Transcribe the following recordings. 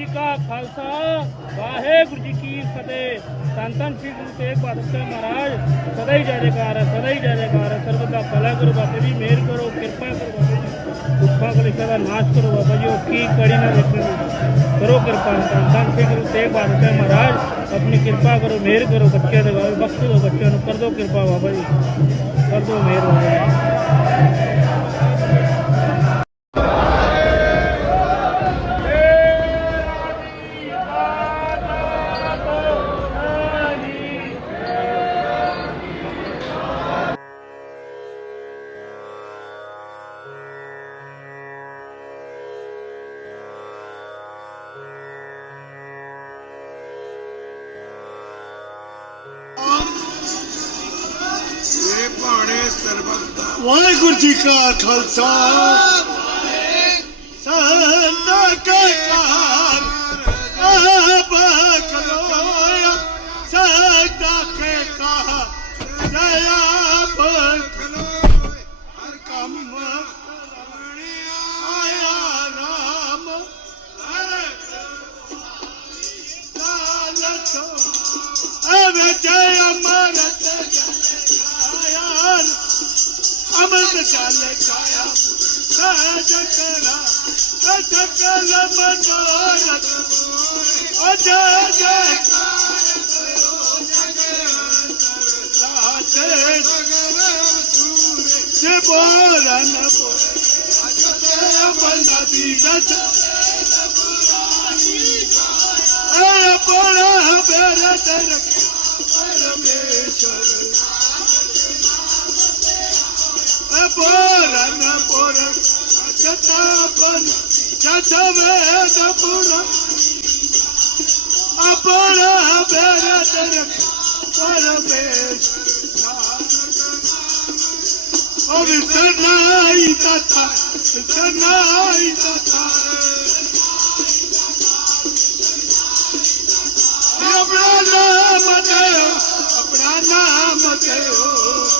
ਜੀ ਕਾ ਖਾਲਸਾ, ਵਾਹਿਗੁਰੂ ਜੀ ਕੀ ਫਤਿਹ। ਧੰਨ ਸ੍ਰੀ ਗੁਰੂ ਤੇਗ ਬਹਾਦਰ ਸਾਹਿਬ ਮਹਾਰਾਜ, ਸਦਾ ਹੀ ਜੈ ਜੈਕਾਰ ਹੈ, ਸਦਾ ਹੀ ਜੈ ਜੈਕਾਰ ਹੈ। ਸਰਬਤ ਦਾ ਭਲਾ ਕਰੋ ਬਾਬਾ ਜੀ, ਮਿਹਰ ਕਰੋ, ਕਿਰਪਾ ਕਰੋ ਬਾਬਾ ਜੀ। ਦੁੱਖਾਂ ਕਲੇਸ਼ਾਂ ਦਾ ਨਾਸ਼ ਕਰੋ ਬਾਬਾ ਜੀ ਉਹ ਕੀ ਕੜੀ ਨਾ ਦੇਖਣ ਕਰੋ ਕਿਰਪਾ, ਧੰਨ ਸ੍ਰੀ ਗੁਰੂ ਤੇਗ ਬਹਾਦਰ ਸਾਹਿਬ ਮਹਾਰਾਜ, ਆਪਣੀ ਕਿਰਪਾ ਕਰੋ, ਮਿਹਰ ਕਰੋ ਬੱਚਿਆਂ ਦੇ ਬਾਬਾ ਬਖਸ਼ ਦਿਓ ਬੱਚਿਆਂ ਨੂੰ, ਕਰ ਦਿਓ ਕਿਰਪਾ ਬਾਬਾ ਜੀ। ਕਰ ਦਿਓ ਮਿਹਰ ਬਾਬਾ ਜੀ। ਕਾ ਖਾਲਸਾ ਸਦਾ ਕਾ ਕਾਰ ਆਪ ਖਲੋਇਆ ਸਦਾ ਕੇ ਕਾ ਜਇਆ جالے کايا تاجتلا تتلا منو نجو او جه جه کايا تو جگ انتر پور ڇتاپن جدويد پور اپر بيرت پرويش اور سنائي تٿا سنائي تٿا اپنا نام ڪيو اپنا نام ڪيو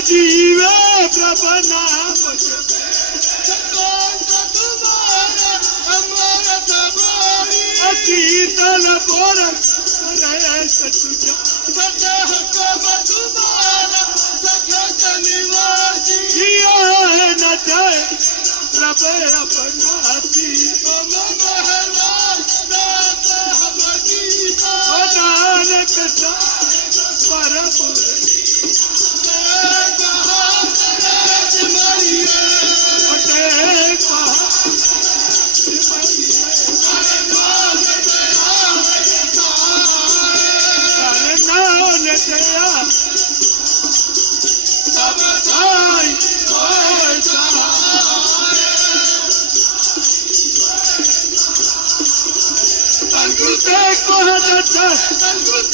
ਮਨ ਜੀਵੇ ਪ੍ਰਭ ਨਾਮ ਅਚੀਤਲ ਬੋਰ ਰੇ ਸਤੁਜਾ ਜੀਓ ਹੈ ਨ ਜਾਏ ਪ੍ਰਭ ਆਪਨਾਤੀ ਓ ਨਾਨਕ ਸਾ ਪਰਮ ਅਟੇ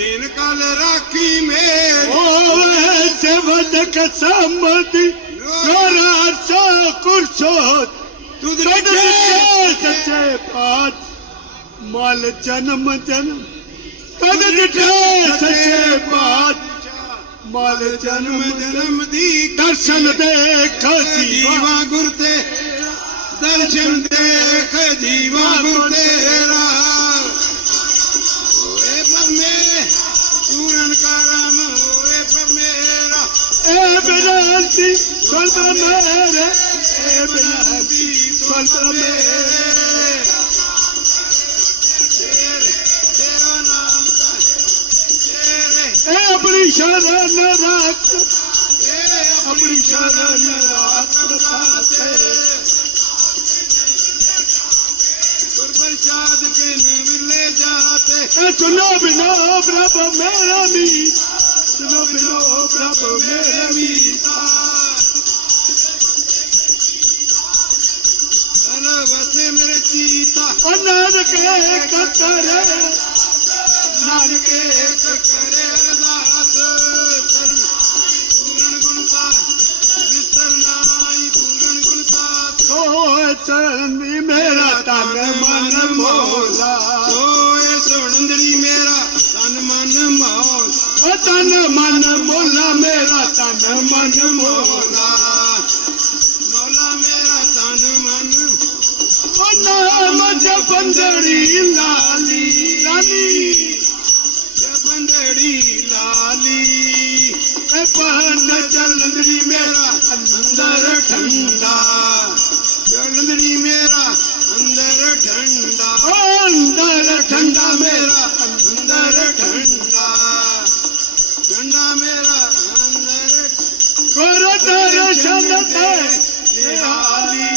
دین کال راکی میں اوہ ایسے ود کا سامدی نورا سا کرسوت تدرکے سچے پات مال جنم جنم تدرکے سچے پات مال جنم جنم دی درشن دیکھ جیوان گرتے درشن دیکھ جیوان گرتے श न रा अदा न रा سڀ برير به نر सोए चंदी मेरा तन मन मौला सोए चंदनी मेरा तन मन मौला तन मन मौला मेरा तन मन मौला मौला मेरा तन मन नाम जपंदड़ी लाली लाली जपंदड़ी लाली पन चलंदड़ी मेरा अंदर ठंडा ਜਲੰਦਰੀ ਮੇਰਾ ਅੰਦਰ ਠੰਡਾ ओ अंदर ਠੰਡਾ ठंडा ਮੇਰਾ ਅੰਦਰ ਠੰਡਾ ਠੰਡਾ ਮੇਰਾ ਅੰਦਰ कर दर्शन ते ਨਿਹਾਲੀ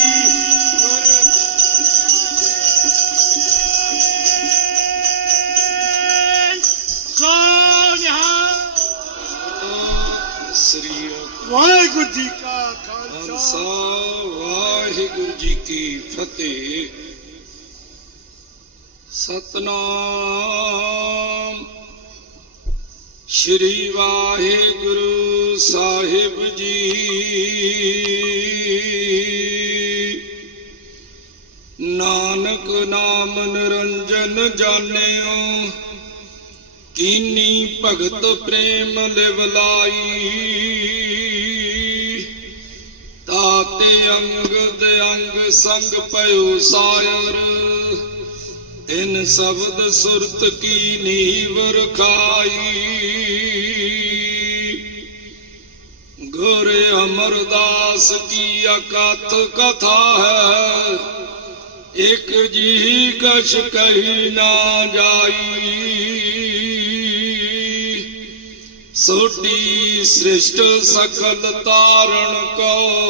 ਸੋ ਨਿਹਾਲ ਸ੍ਰੀ वाहिगुरु जी का खालसा ਖਾਲਸਾ ਵਾਹਿਗੁਰੂ ਜੀ ਕੀ ਫਤਿਹ। ਸਤਨਾਮ। ਸ਼੍ਰੀ ਵਾਹਿਗੁਰੂ ਸਾਹਿਬ ਜੀ। ਨਾਨਕ ਨਾਮ ਨਿਰੰਜਨ ਜਾਣਿਓ, ਕੀਨੀ ਭਗਤ ਪ੍ਰੇਮ ਲਿਵ ਲਾਈ ਤਾਤੇ ਅੰਗ ਦੇ ਅੰਗ ਸੰਗ ਪਇਓ ਸਾਇਰ। ਇਨ ਸ਼ਬਦ ਸੁਰਤ ਕੀ ਨੀਵ ਰਖਾਈ ਗੁਰ ਅਮਰਦਾਸ ਕੀ ਅਕਥ ਕਥਾ ਹੈ। ਇਕ ਜੀ ਕਛ ਕਹੀ ਨਾ ਜਾਈ। ਸੋਟੀ ਸ੍ਰਿਸ਼ਟ ਸਕਲ ਤਾਰਨ ਕੋ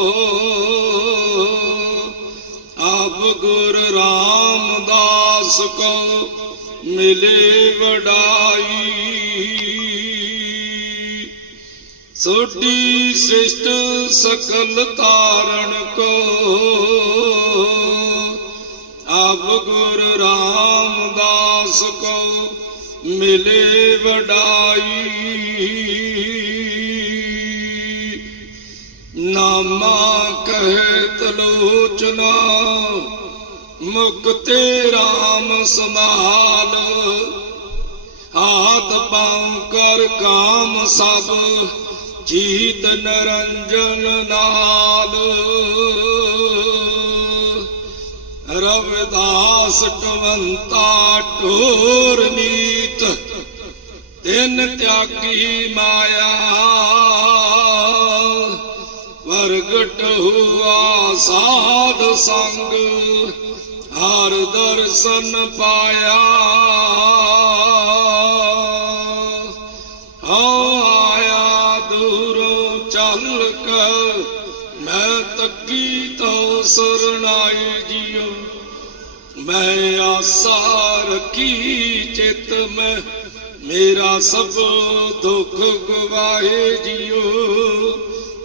ਰਾਮਦਾਸ ਕੋ ਮਿਲੇ ਵਡਾਈ। ਸੋਟੀ ਸ੍ਰਿਸ਼ਟ ਸਕਲ ਤਾਰਨ ਕੋ। ਆਪ ਗੁਰ ਰਾਮਦਾਸ ਕੋ ਮਿਲੇ ਵਡਾਈ। ਨਾਮਾ ਕਹੇ ਤਲੋਚਨਾ ਮੁਕਤੇ RAM ਸਮਾਲ ਹਾਥ ਪਾਉ ਕਰ ਕਾਮ ਸਭ, ਜੀਤ ਨਰੰਜਨ ਨਾਲ। ਰਵਿਦਾਸ ਟਵੰਤਾ ਟੋਰ ਨੀਤ, ਤਿੰਨ ਤਿਆਗੀ ਮਾਇਆ। ਪ੍ਰਗਟ ਹੁਆ ਸਾਧ ਸੰਗ ਹਰ ਦਰਸ਼ਨ ਪਾਇਆ। ਹਉ ਆਇਆ ਦੂਰੋਂ ਚੱਲ ਕਰ ਮੈਂ ਤੱਕੀ ਤੋ ਸਰਣਾਈ ਜਿਉ। ਮੈਂ ਆਸਾ ਰੱਖੀ ਚਿਤ ਮੈਂ, ਮੇਰਾ ਸਭ ਦੁੱਖ ਗਵਾਏ ਜਿਉ।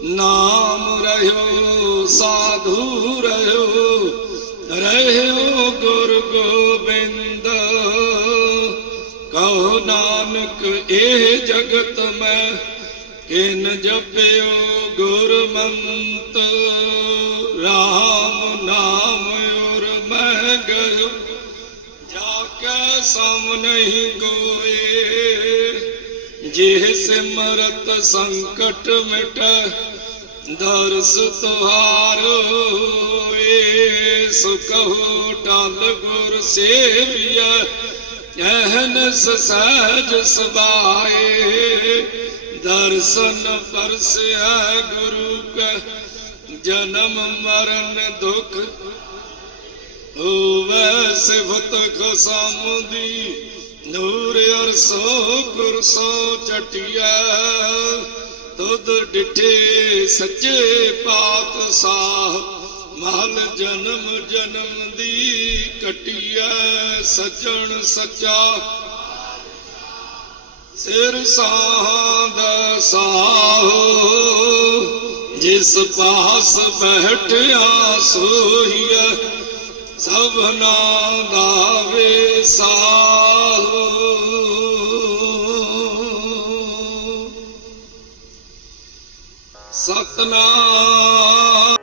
ਨਾਮ ਰਹਿਓ, ਸਾਧੂ ਰਹਿਓ ਰਹਿਓ ਗੁਰ ਗੋਬਿੰਦ। ਕਹੋ ਨਾਨਕ ਇਹ ਜਗਤ ਮੈਂ, ਕਿਨ ਜਪਿਓ ਗੁਰਮੰਤ RAM ਨਾਮ ਔਰ ਮੈਂ ਗਇਓ ਜਾ ਕੇ ਸਮ ਨਹੀਂ ਗੋਏ। ਜਿਹ ਸਿਮਰਤ ਸੰਕਟ ਮਿਟੈ ਦਰਸ ਤੁਹਾਰੋ ਏ ਸੁਕਹੁ ਟਲ ਗੁਰ ਸੇਵਿਆ ਅਹਨਸ ਸਹਿਜ ਸਬਾਏ ਦਰਸ਼ਨ ਪਰਸਿਆ ਗੁਰੂ ਕੈ, ਜਨਮ ਮਰਨ ਦੁਖ ਹੋਵੇ, ਸਿਫਤ ਖਸਮ ਨੂਰ ਅਰਸੋ ਕੁਰਸੋ ਚਟਿਆ ਤੁਧ ਡਿਠੇ ਸੱਚੇ ਪਾਤਸ਼ਾਹ, ਮਹਲ ਜਨਮ ਜਨਮ ਦੀ ਕਟਿਆ ਸੱਜਣ ਸੱਚਾ। ਸਿਰ ਸਾਧ ਸਾਹੋ, ਜਿਸ ਪਾਸ ਬੈਠਿਆ ਸੋਹੀਐ ਸਭਨਾ ਦਾ ਵੇ ਸਾਹ। ਸਤਨਾਮ।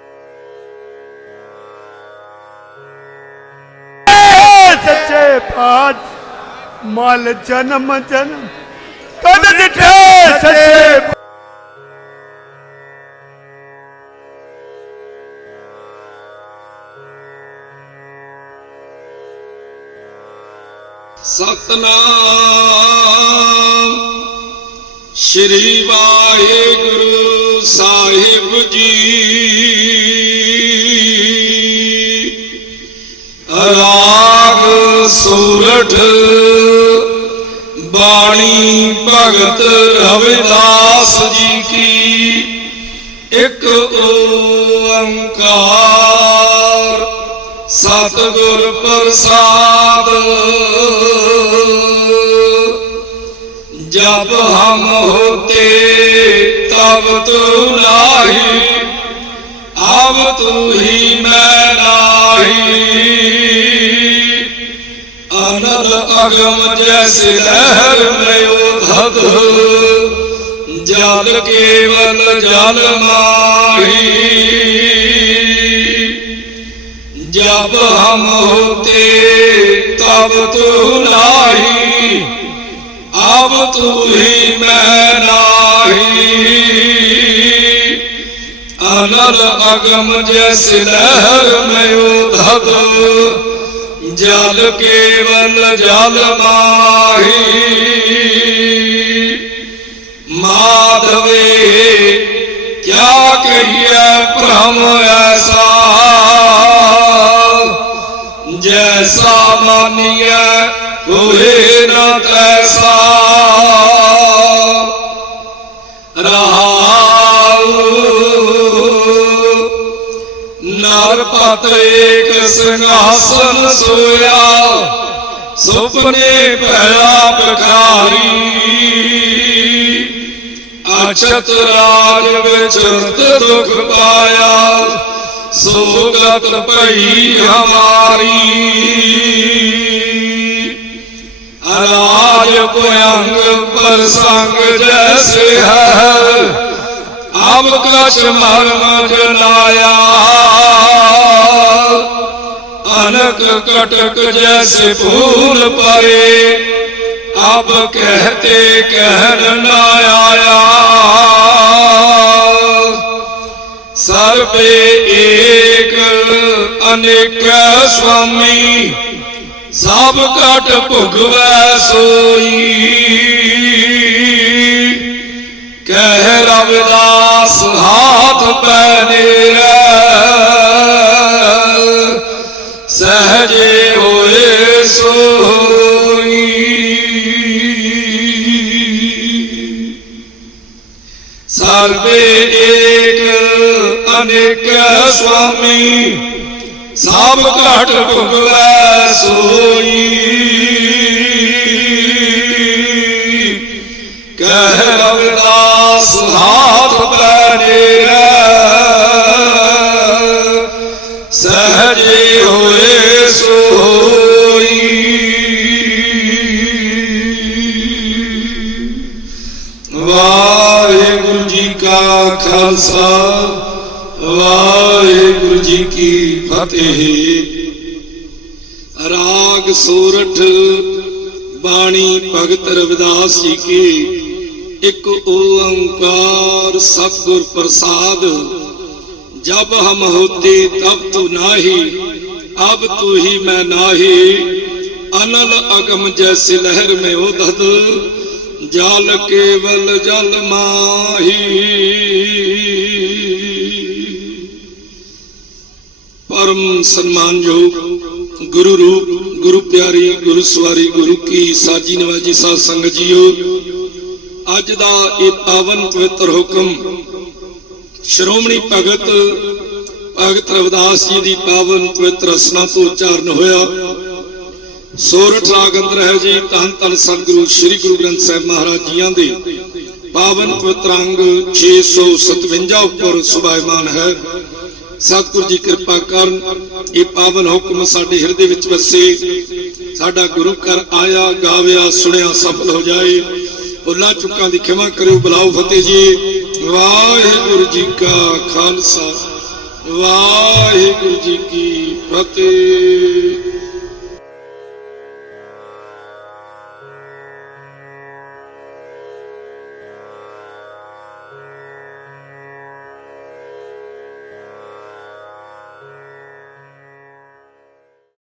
ਸੱਚੇ ਪਾਤ ਮਲ ਜਨਮ ਜਨਮ। ਕਦ ਡਿਠੇ ਸੱਚੇ ਸਤਨਾਮ। ਸ਼੍ਰੀ ਵਾਹਿਗੁਰੂ ਸਾਹਿਬ ਜੀ। ਰਾਗ ਸੂਰਠ, ਬਾਣੀ ਭਗਤ ਰਵਿਦਾਸ ਜੀ ਕੀ ਇੱਕ ਓੰਕਾਰ ਸਤਿਗੁਰ ਪ੍ਰਸਾਦ। ਜਬ ਹਮ ਹੋਤੇ ਅਬ ਤੂੰ ਨਾਹੀ ਅਬ ਤੂੰ ਹੀ ਮੈਂ ਨਾਹੀ। ਅਨਲ ਅਗਮ ਜੈਸ ਲਹਿਰ ਮਯੋਧਤ ਜਲ ਕੇਵਲ ਜਲ ਮਾਹੀ। ਜਬ ਹਮ ਹੋਤੇ, ਤਬ ਤੂੰ ਨਾਹੀ ਆਪ ਤੂੰ ਹੀ ਮੈਂ ਨਾਹੀ। अनल अगम जैसे लहर में उधत जल केवल जल माही माधवे क्या कहिए भ्रम ऐसा जैसा मानिए हुए न तैसा ਹਰ ਪਤ ਏਕ ਸਿੰਘਾਸਨ ਸੋਇਆ। ਸੁਪਨੇ ਭਇਆ ਪਖਾਰੀ ਅਛਤ ਰਾਜ ਵਿਚਰਤ ਦੁਖ ਪਾਇਆ। ਸੋਗਤ ਪਈ ਹਮਾਰੀ। ਅਰਾਜ ਭਯੰਗ ਪ੍ਰਸੰਗ ਜੈਸੇ ਹੈ। ਆਪ ਕਛ ਮਰਮ ਲਾਇਆ। ਅਨਕ ਕਟਕ ਜੈਸੇ ਫੂਲ ਪਰੇ, ਆਪ ਕਹਤੇ ਕਹਿਣ ਨਾ ਆਇਆ। ਸਰਬੇ ਏਕ ਅਨੇਕ ਸੁਆਮੀ, ਸਭ ਘਟ ਭੁਗਵੈ ਸੋਈ। ਕਹਿ ਰਵਿਦਾਸ, ਹਾਥ ਪੈ ਨੇਰੇ ਸਹਜੇ ਹੋਏ ਸੋਈ। ਸਰਵੇ ਏਕ, ਅਨੇਕ ਸੁਆਮੀ, ਸਭ ਘਟ ਭੁਗਵੈ ਸੋਈ। ਹਾਥ ਪੈ ਸਹਜੇ ਹੋਏ ਸੋਈ। ਵਾਹਿਗੁਰੂ ਜੀ ਕਾ ਖਾਲਸਾ, ਵਾਹਿਗੁਰੂ ਜੀ ਕੀ ਫਤਿਹ। ਰਾਗ ਸੂਰਠ ਬਾਣੀ ਭਗਤ ਰਵਿਦਾਸ ਜੀ ਕੀ ਇੱਕ ਓੰਕਾਰ ਸਤਿਗੁਰ ਪ੍ਰਸਾਦ, ਜਬ ਹਮ ਹੋਤੇ ਤਬ ਤੂ ਨਾਹੀ, ਅਬ ਤੂ ਹੀ ਮੈਂ ਨਾਹੀ। ਅਨਲ ਅਗਮ ਜੈਸੀ ਲਹਿਰ ਮੇ ਉਦਦ ਜਲ ਕੇਵਲ ਜਲ ਮਾਹੀ। ਪਰਮ ਸਨਮਾਨਯੋਗ ਗੁਰੂ ਰੂਪ, ਗੁਰੂ ਪਿਆਰੀ, ਗੁਰੂ ਸਵਾਰੀ, ਗੁਰੂ ਕੀ ਸਾਜੀ ਨਵਾਜੀ ਸਾਧ ਸੰਗਤ ਜੀਓ ਅੱਜ ਦਾ ਇਹ ਪਾਵਨ ਪਵਿੱਤਰ ਹੁਕਮ ਸ਼੍ਰੋਮਣੀ ਭਗਤ ਭਗਤ ਰਵਿਦਾਸ ਜੀ ਦੀ ਪਾਵਨ ਪਵਿੱਤਰ ਰਸਨਾ ਤੋਂ ਉਚਾਰਨ ਹੋਇਆ। ਸੋਰਠ ਰਾਗ ਅੰਦਰ ਹੈ ਜੀ, ਧੰਨ ਧੰਨ ਸਤਿਗੁਰੂ, ਸ੍ਰੀ ਗੁਰੂ ਗ੍ਰੰਥ ਸਾਹਿਬ ਮਹਾਰਾਜ ਜੀਆਂ ਦੇ। ਪਾਵਨ ਪਵਿੱਤਰ ਅੰਗ 657 ਉੱਪਰ ਸੁਭਾਇਮਾਨ ਹੈ। ਸਤਿਗੁਰੂ ਜੀ ਕਿਰਪਾ ਕਰਨ, ਇਹ ਪਾਵਨ ਹੁਕਮ ਸਾਡੇ ਹਿਰਦੇ ਵਿੱਚ ਵਸੇ। ਸਾਡਾ ਗੁਰੂ ਘਰ ਆਇਆ, ਗਾਵਿਆ, ਸੁਣਿਆ, ਸਫਲ ਹੋ ਜਾਏ। ਭੁੱਲਾਂ ਚੁੱਕਾਂ ਦੀ ਖਿਮਾ ਕਰਿਓ, ਬੁਲਾਓ ਫਤਿਹ ਜੀ। ਵਾਹਿਗੁਰੂ ਜੀ ਕਾ ਖਾਲਸਾ। ਵਾਹਿਗੁਰੂ ਜੀ ਕੀ ਫਤਿਹ।